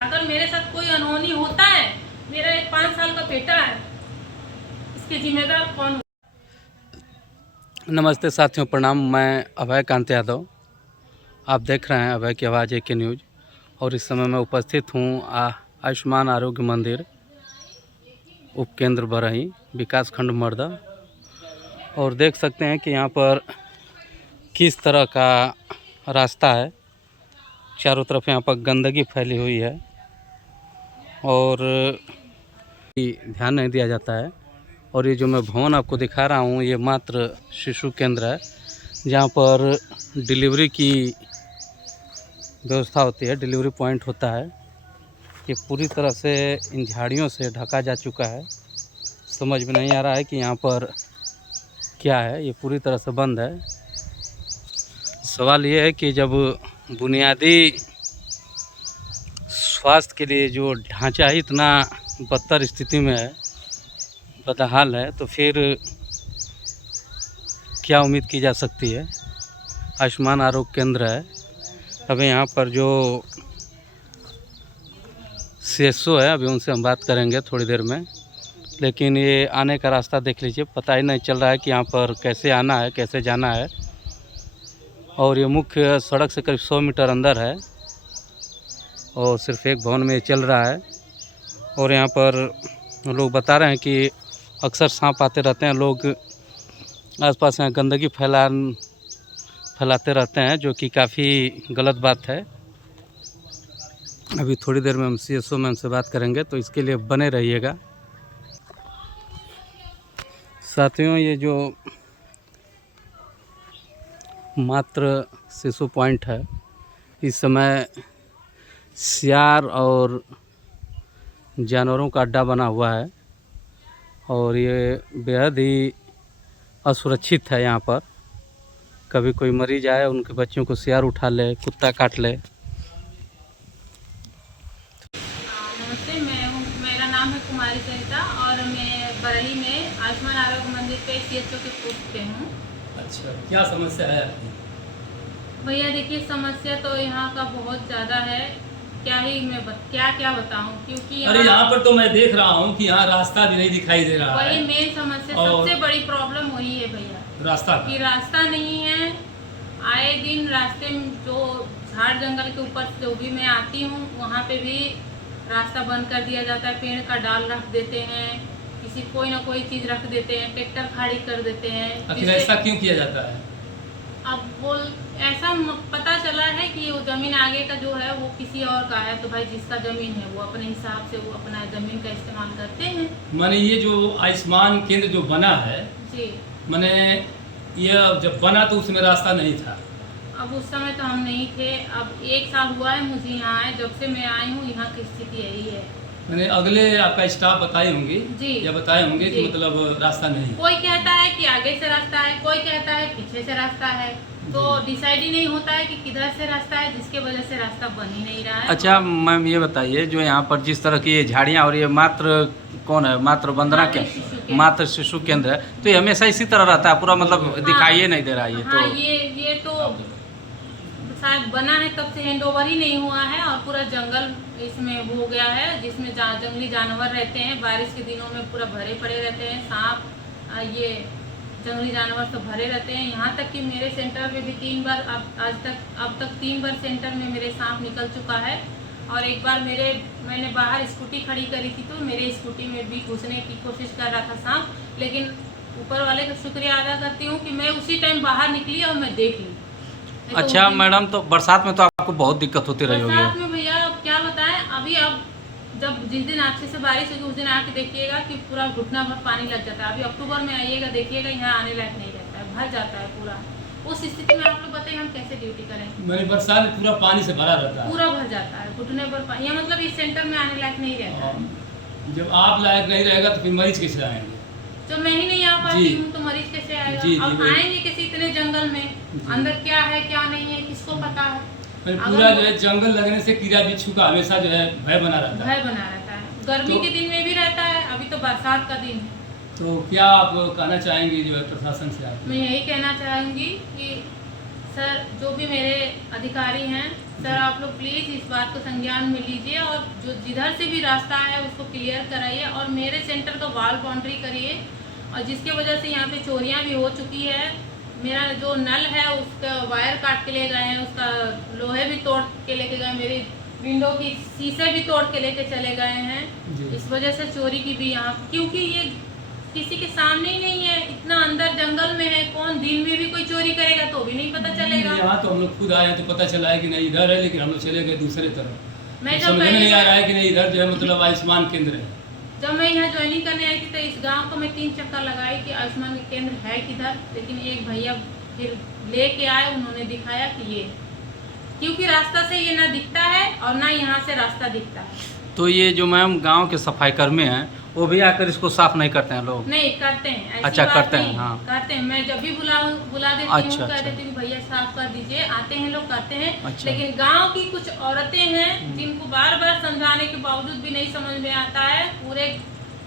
अगर मेरे साथ कोई अनहोनी होता है, मेरा एक 5 साल का बेटा है, इसके जिम्मेदार कौन हो? नमस्ते साथियों, प्रणाम। मैं अभय कांत यादव। आप देख रहे हैं अभय की आवाज़ एक न्यूज़ और इस समय मैं उपस्थित हूँ आयुष्मान आरोग्य मंदिर उपकेंद्र बरही विकासखंड मर्दा। और देख सकते हैं कि यहाँ पर किस तरह का रास्ता है। चारों तरफ यहाँ पर गंदगी फैली हुई है और ध्यान नहीं दिया जाता है। और ये जो मैं भवन आपको दिखा रहा हूँ, ये मात्र शिशु केंद्र है जहाँ पर डिलीवरी की व्यवस्था होती है, डिलीवरी पॉइंट होता है। ये पूरी तरह से इन झाड़ियों से ढका जा चुका है। समझ में नहीं आ रहा है कि यहाँ पर क्या है, ये पूरी तरह से बंद है। सवाल ये है कि जब बुनियादी स्वास्थ्य के लिए जो ढांचा ही इतना बदतर स्थिति में है, बदहाल है, तो फिर क्या उम्मीद की जा सकती है। आयुष्मान आरोग्य केंद्र है। अभी यहाँ पर जो सीएसओ है, अभी उनसे हम बात करेंगे थोड़ी देर में। लेकिन ये आने का रास्ता देख लीजिए, पता ही नहीं चल रहा है कि यहाँ पर कैसे आना है, कैसे जाना है। और ये मुख्य सड़क से करीब 100 मीटर अंदर है और सिर्फ एक भवन में चल रहा है। और यहाँ पर लोग बता रहे हैं कि अक्सर सांप आते रहते हैं, लोग आसपास यहाँ गंदगी फैलाते रहते हैं, जो कि काफ़ी गलत बात है। अभी थोड़ी देर में हम सीएसओ मैम से बात करेंगे, तो इसके लिए बने रहिएगा साथियों। ये जो मात्र शिशु पॉइंट है, इस समय सियार और जानवरों का अड्डा बना हुआ है और ये बेहद ही असुरक्षित है। यहाँ पर कभी कोई मरीज आए, उनके बच्चों को सियार उठा ले, कुत्ता काट ले। नमस्ते, मेरा नाम है कुमारी सरिता और मैं बरही में आयुष्मान आरोग्य मंदिर पे सीएचओ के पोस्ट पे हूँ। अच्छा, क्या समस्या है आपकी? भैया देखिए, समस्या तो यहाँ का बहुत ज़्यादा है। क्या ही मैं क्या बताऊँ, क्योंकि अरे यहाँ पर तो मैं देख रहा हूँ कि यहाँ रास्ता भी नहीं दिखाई दे रहा वही है। मेन समस्या, और सबसे बड़ी प्रॉब्लम वही है भैया, रास्ता कि रास्ता नहीं है। आए दिन रास्ते में जो झाड़ जंगल के ऊपर जो भी मैं आती हूँ, वहाँ पे भी रास्ता बंद कर दिया जाता है। पेड़ का डाल रख देते हैं, किसी कोई ना कोई चीज़ रख देते हैं, ट्रैक्टर खाड़ी कर देते हैं। आखिर ऐसा क्यों किया जाता है? अब ऐसा पता चला है कि वो ज़मीन आगे का जो है वो किसी और का है, तो भाई जिसका ज़मीन है वो अपने हिसाब से वो अपना ज़मीन का इस्तेमाल करते हैं। माने ये जो आयुष्मान केंद्र जो बना है, जी, माने ये जब बना तो उसमें रास्ता नहीं था। अब उस समय तो हम नहीं थे। अब 1 साल हुआ है मुझे यहाँ आए, जब से मैं आई हूँ यहाँ की स्थिति यही है। मैंने अगले आपका स्टाफ बताए होंगे जी, या बताए होंगे कि जी। मतलब रास्ता नहीं। कोई कहता है कि आगे से रास्ता है, कोई कहता है पीछे से रास्ता है, तो डिसाइड ही नहीं होता है कि किधर से रास्ता है, जिसके वजह से रास्ता बन ही नहीं रहा है। अच्छा मैम, ये बताइए, जो यहाँ पर जिस तरह की ये झाड़ियाँ और ये मात्र कौन है, मात्र वंदना के मात्र शिशु केंद्र है, तो ये हमेशा इसी तरह रहता है पूरा, मतलब दिखाई नहीं दे रहा है ये हाँ, तो। ये तो शायद बना है तब से हैंड ओवर ही नहीं हुआ है और पूरा जंगल इसमें हो गया है, जिसमें जंगली जानवर रहते हैं। बारिश के दिनों में पूरा भरे पड़े रहते हैं, सांप, ये जंगली जानवर सब भरे रहते हैं। यहाँ तक कि मेरे सेंटर में भी 3 बार अब तक 3 बार सेंटर में मेरे सांप निकल चुका है। और एक बार मैंने बाहर स्कूटी खड़ी करी थी, तो मेरे स्कूटी में भी घुसने की कोशिश कर रहा था सांप, लेकिन ऊपर वाले का शुक्रिया अदा करती हूँ कि मैं उसी टाइम बाहर निकली और मैं देख ली। अच्छा मैडम, तो बरसात में तो आपको बहुत दिक्कत होती रही होगी। बरसात में भैया अब क्या बताएं, अब जब जिस दिन अच्छे से बारिश होगी उस दिन आके देखिएगा कि पूरा घुटना भर पानी लग जाता है। अभी अक्टूबर में आइएगा, देखिएगा यहाँ आने लायक नहीं रहता है, भर जाता है पूरा। उस स्थिति में आप लोग बताइए हम कैसे ड्यूटी करें। मेरे बरसात में पूरा पानी से भरा रहता है, पूरा भर जाता है, घुटने पर पानी, या मतलब इस सेंटर में आने लायक नहीं रहता है। जब आप लायक नहीं रहेगा तो फिर मरीज कैसे आएंगे? जब मैं ही नहीं आ पाती हूँ तो मरीज कैसे आएगा? जी, अब जी, आएंगे किसी इतने जंगल में, अंदर क्या है क्या नहीं है किसको पता है। पूरा जो है जंगल लगने से कीड़ा बिच्छू का हमेशा जो है भय बना रहता है। भय बना रहता है, गर्मी के दिन में भी रहता है, अभी तो बरसात का दिन है। तो क्या आप कहना चाहेंगे जो है प्रशासन से? आप मैं यही कहना चाहूँगी कि सर जो भी मेरे अधिकारी हैं सर, आप लोग प्लीज़ इस बात को संज्ञान में लीजिए और जो जिधर से भी रास्ता है उसको क्लियर कराइए और मेरे सेंटर का वॉल बाउंड्री करिए। और जिसके वजह से यहाँ पे चोरियाँ भी हो चुकी है। मेरा जो नल है उसका वायर काट के ले गए हैं, उसका लोहे भी तोड़ के लेके गए, मेरी विंडो की शीशे भी तोड़ के लेके चले गए हैं। इस वजह से चोरी की भी यहाँ, क्योंकि ये किसी के सामने ही नहीं है, इतना अंदर जंगल में है, कौन दिन में भी कोई चोरी करेगा तो भी नहीं पता चलेगा। यहाँ तो हम लोग खुद आए हैं तो पता चला है कि नहीं इधर है, लेकिन हम लोग चले गए दूसरे तरफ। मैं जब समझ में पहली नहीं आ बार- रहा है कि नहीं इधर जो है मतलब आयुष्मान केंद्र है। जब मैं यहाँ ज्वाइनिंग करने आई थी तो इस गांव को मैं 3 चक्कर लगाई कि आयुष्मान केंद्र है किधर, लेकिन एक भैया फिर लेके आए, उन्होंने दिखाया कि ये, क्योंकि रास्ता से ये ना दिखता है और ना यहाँ से रास्ता दिखता है। तो ये जो मैम गांव के सफाई कर्मी हैं वो भी आकर इसको साफ नहीं करते हैं लोग? नहीं करते हैं, ऐसी अच्छा, बात करते हैं, नहीं, हाँ। करते हैं। मैं जब भी बुला देती अच्छा, हूँ, कह अच्छा। देती हूँ भैया साफ कर दीजिए, आते हैं लोग करते हैं। अच्छा। लेकिन गांव की कुछ औरतें हैं जिनको बार बार समझाने के बावजूद भी नहीं समझ में आता है। पूरे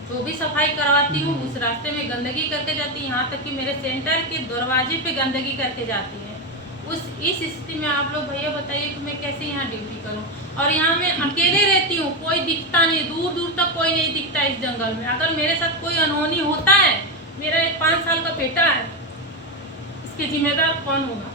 जो भी सफाई करवाती हूँ उस रास्ते में गंदगी करके जाती है, यहाँ तक कि मेरे सेंटर के दरवाजे पे गंदगी करके जाती है। इस स्थिति में आप लोग भैया बताइए कि मैं कैसे यहाँ ड्यूटी करूँ। और यहाँ मैं अकेले रहती हूँ, कोई दिखता नहीं, दूर दूर तक कोई नहीं दिखता इस जंगल में। अगर मेरे साथ कोई अनहोनी होता है, मेरा एक 5 साल का बेटा है, इसके जिम्मेदार कौन होगा?